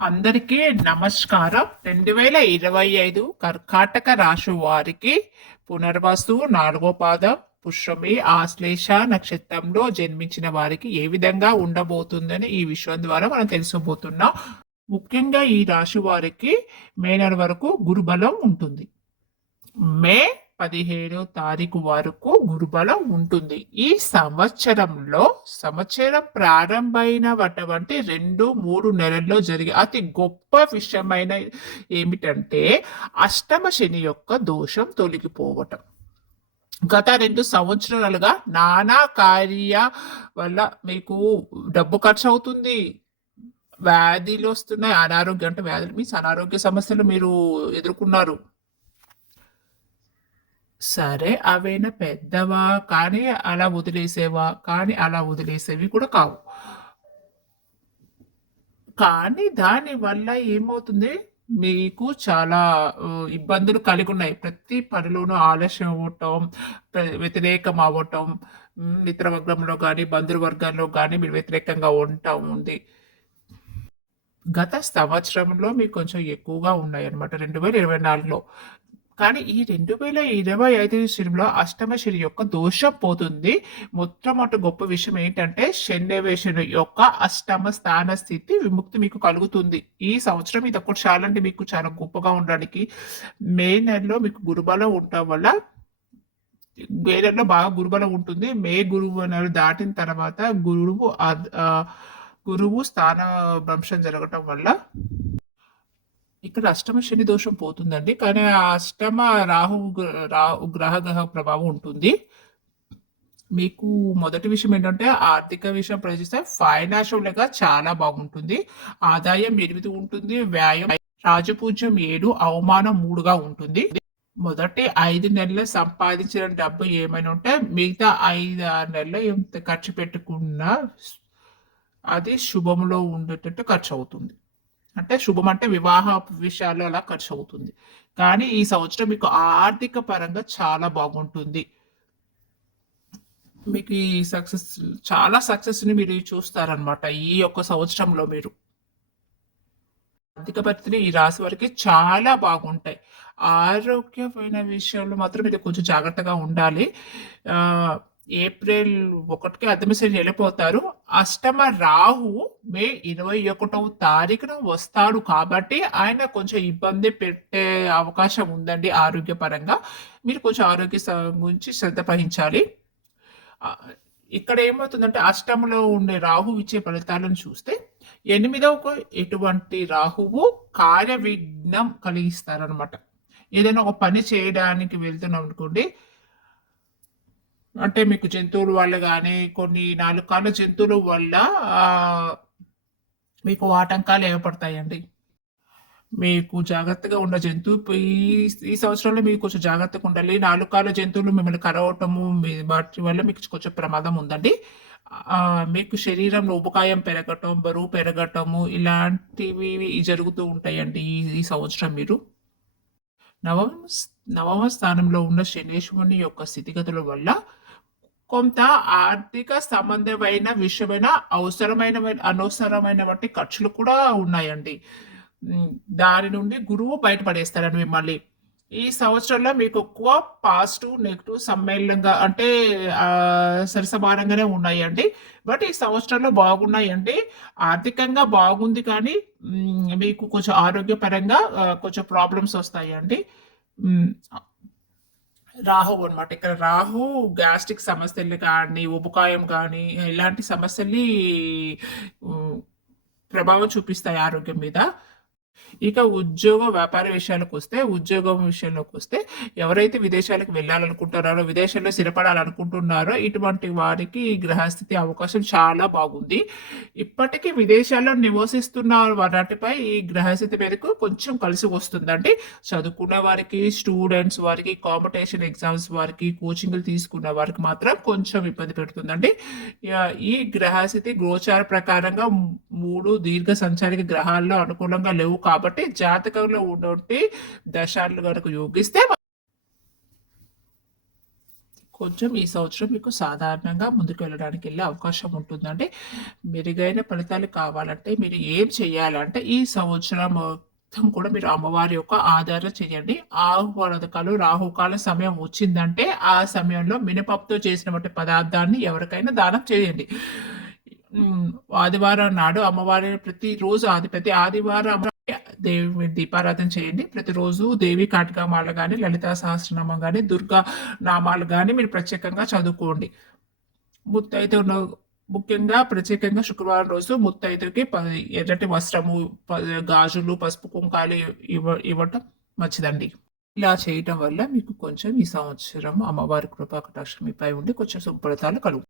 అందరికీ నమస్కారం. రెండు వేల ఇరవై ఐదు కర్కాటక రాశి వారికి పునర్వసు నాలుగో పాదం. పుష్యమి ఆశ్లేష నక్షత్రంలో జన్మించిన వారికి ఏ విధంగా ఉండబోతుందని ఈ విషయం ద్వారా మనం తెలుసుకోబోతున్నాం. ముఖ్యంగా ఈ రాశి వారికి మే నెల వరకు గురుబలం ఉంటుంది. మే పదిహేడో తారీఖు వరకు గురుబలం ఉంటుంది. ఈ సంవత్సరంలో సంవత్సరం ప్రారంభమైనటువంటి రెండు మూడు నెలల్లో జరిగే అతి గొప్ప విషయమైన ఏమిటంటే అష్టమ శని యొక్క దోషం తొలగిపోవటం. గత రెండు సంవత్సరాలుగా నానా కార్య వల్ల మీకు డబ్బు ఖర్చు అవుతుంది. వ్యాధులు వస్తున్నాయి. అనారోగ్యం అంటే వ్యాధులు మీన్స్ అనారోగ్య సమస్యలు మీరు ఎదుర్కొన్నారు. సరే అవైనా పెద్దవా? కానీ అలా వదిలేసేవా? కానీ అలా వదిలేసేవి కూడా కావు. కానీ దాని వల్ల ఏమవుతుంది? మీకు చాలా ఇబ్బందులు కలిగి ఉన్నాయి ప్రతి పనిలోనూ ఆలస్యం అవ్వటం వ్యతిరేకం అవ్వటం ఉమ్, మిత్రవర్గంలో కానీ బంధువర్గాల్లో కానీ మీరు వ్యతిరేకంగా ఉండటం ఉంది. గత సంవత్సరంలో మీకు కొంచెం ఎక్కువగా ఉన్నాయి అనమాట రెండు వేల ఇరవై నాలుగులో. కానీ ఈ రెండు వేల ఇరవై ఐదు శనిలో అష్టమ శని యొక్క దోషం పోతుంది. మొట్టమొదటి గొప్ప విషయం ఏంటంటే శనివేశని యొక్క అష్టమ స్థాన స్థితి విముక్తి మీకు కలుగుతుంది. ఈ సంవత్సరం ఇది ఒకటి చాలండి మీకు చాలా గొప్పగా ఉండడానికి. మే నెలలో మీకు గురుబలం ఉండటం వల్ల మే నెలలో బాగా గురుబలం ఉంటుంది. మే గురువు నెల దాటిన తర్వాత గురువు గురువు స్థాన భ్రంశం జరగటం వల్ల ఇక్కడ అష్టమ శని దోషం పోతుందండి. కానీ ఆ అష్టమ రాహు రాహు గ్రహ గ్రహ ప్రభావం ఉంటుంది. మీకు మొదటి విషయం ఏంటంటే ఆర్థిక విషయం ప్రశ్నిస్తే ఫైనాన్షియల్గా చాలా బాగుంటుంది. ఆదాయం ఎనిమిది ఉంటుంది. వ్యాయం రాజపూజ్యం ఏడు అవమానం మూడుగా ఉంటుంది. మొదటి ఐదు నెలలు సంపాదించిన డబ్బు ఏమైనా ఉంటే మిగతా ఐదు ఆరు నెలలు ఎంత ఖర్చు పెట్టుకున్నా అది శుభంలో ఉండేటట్టు ఖర్చు అవుతుంది. అంటే శుభం అంటే వివాహ విషయాల్లో అలా ఖర్చు అవుతుంది. కానీ ఈ సంవత్సరం మీకు ఆర్థిక పరంగా చాలా బాగుంటుంది. మీకు ఈ సక్సెస్ చాలా సక్సెస్ని మీరు చూస్తారనమాట ఈ యొక్క సంవత్సరంలో మీరు. ఆర్థిక పరిస్థితులు ఈ రాశి వారికి చాలా బాగుంటాయి. ఆరోగ్యమైన విషయంలో మాత్రం మీరు కొంచెం జాగ్రత్తగా ఉండాలి. ఆ ఏప్రిల్ ఒకటికి అద్దమిసరి వెళ్ళిపోతారు. అష్టమ రాహు మే ఇరవై ఒకటవ తారీఖున వస్తాడు కాబట్టి ఆయన కొంచెం ఇబ్బంది పెట్టే అవకాశం ఉందండి ఆరోగ్యపరంగా. మీరు కొంచెం ఆరోగ్య గురించి శ్రద్ధ వహించాలి. ఇక్కడ ఏమవుతుందంటే అష్టంలో ఉండే రాహు ఇచ్చే ఫలితాలను చూస్తే ఎనిమిదవ ఎటువంటి రాహువు కార్య విఘ్నం కలిగిస్తారనమాట ఏదైనా ఒక పని చేయడానికి వెళ్తున్నాం అనుకోండి అంటే మీకు జంతువుల వల్ల కానీ కొన్ని నాలుగు కాళ్ళ జంతువుల వల్ల మీకు ఆటంకాలు ఏర్పడతాయండి. మీకు జాగ్రత్తగా ఉన్న జంతువు ఈ ఈ సంవత్సరంలో మీకు కొంచెం జాగ్రత్తగా ఉండాలి. నాలుగు కాళ్ళ జంతువులు మిమ్మల్ని కరవటము మీ- వాటి వల్ల మీకు కొంచెం ప్రమాదం ఉందండి. మీకు శరీరంలో ఉపకాయం పెరగటం బరువు పెరగటము ఇలాంటివి జరుగుతూ ఉంటాయండి ఈ ఈ సంవత్సరం మీరు. నవమ నవమ స్థానంలో ఉన్న శనేశ్వరుని యొక్క స్థితిగతుల వల్ల కొంత ఆర్థిక సంబంధమైన విషయమైన అవసరమైన అనవసరమైన వంటి ఖర్చులు కూడా ఉన్నాయండి. దాని నుండి గురువు బయటపడేస్తారని మిమ్మల్ని. ఈ సంవత్సరంలో మీకు ఎక్కువ పాజిటివ్ నెగిటివ్ సమ్మేళనంగా అంటే సరిసమానంగానే ఉన్నాయండి. బట్ ఈ సంవత్సరంలో బాగున్నాయండి. ఆర్థికంగా బాగుంది కానీ మీకు కొంచెం ఆరోగ్యపరంగా కొంచెం ప్రాబ్లమ్స్ వస్తాయండి. రాహు అనమాట ఇక్కడ రాహు గ్యాస్ట్రిక్ సమస్యలు కానీ ఉబకాయం కానీ ఇలాంటి సమస్యల్ని ప్రభావం చూపిస్తాయి ఆరోగ్యం మీద. ఇక ఉద్యోగ వ్యాపార విషయాలకు వస్తే ఉద్యోగం విషయంలోకి వస్తే ఎవరైతే విదేశాలకు వెళ్ళాలనుకుంటున్నారో విదేశాల్లో స్థిరపడాలనుకుంటున్నారో ఇటువంటి వారికి ఈ గ్రహస్థితి అవకాశం చాలా బాగుంది. ఇప్పటికీ విదేశాల్లో నివసిస్తున్న వాటిపై ఈ గ్రహస్థితి మీదకు కొంచెం కలిసి వస్తుందండి. చదువుకున్న వారికి స్టూడెంట్స్ వారికి కాంపిటీషన్ ఎగ్జామ్స్ వారికి కోచింగ్లు తీసుకున్న వారికి మాత్రం కొంచెం ఇబ్బంది పెడుతుందండి. ఈ గ్రహస్థితి గోచార ప్రకారంగా మూడు దీర్ఘ సంచారిక గ్రహాల్లో అనుకూలంగా లేవు. కాబట్టి జాతకంలో ఉన్నటువంటి దశాలు కనుక యోగిస్తే కొంచెం ఈ సంవత్సరం మీకు సాధారణంగా ముందుకు వెళ్ళడానికి వెళ్ళే అవకాశం ఉంటుందండి. మెరుగైన ఫలితాలు కావాలంటే మీరు ఏం చేయాలంటే ఈ సంవత్సరం మొత్తం కూడా మీరు అమ్మవారి యొక్క ఆధారం చేయండి. ఆహ్వానకాలు రాహుకాల సమయం వచ్చిందంటే ఆ సమయంలో మినపప్పుతో చేసినటువంటి పదార్థాన్ని ఎవరికైనా దానం చేయండి. ఆదివారం నాడు అమ్మవారి ప్రతిరోజు ఆది ప్రతి ఆదివారం దేవి మీరు దీపారాధన చేయండి. ప్రతిరోజు దేవి కాటికామాలు కానీ లలితా సహస్రనామం కానీ దుర్గా నామాలు కానీ మీరు ప్రత్యేకంగా చదువుకోండి. ముత్తైతే ఉన్న ముఖ్యంగా ప్రత్యేకంగా శుక్రవారం రోజు ముత్తైదుకి ఎర్రటి వస్త్రము గాజులు పసుపు కుంకాలు ఇవ్వ ఇవ్వటం మంచిదండి. ఇలా చేయటం వల్ల మీకు కొంచెం ఈ సంవత్సరం అమ్మవారి కృపా కటాక్షం మీపై ఉండి కొంచెం శుభ్రతలు కలుగు